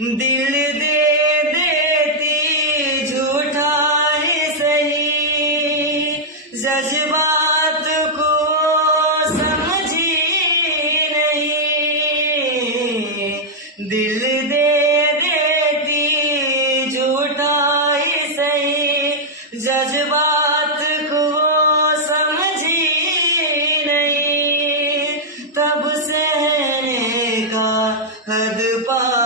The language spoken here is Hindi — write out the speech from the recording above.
दिल दे देती झूठा है सही, जज्बात को समझी नहीं। दिल दे देती झूठा है सही, जज्बात को समझी नहीं। तब सहने का हद पार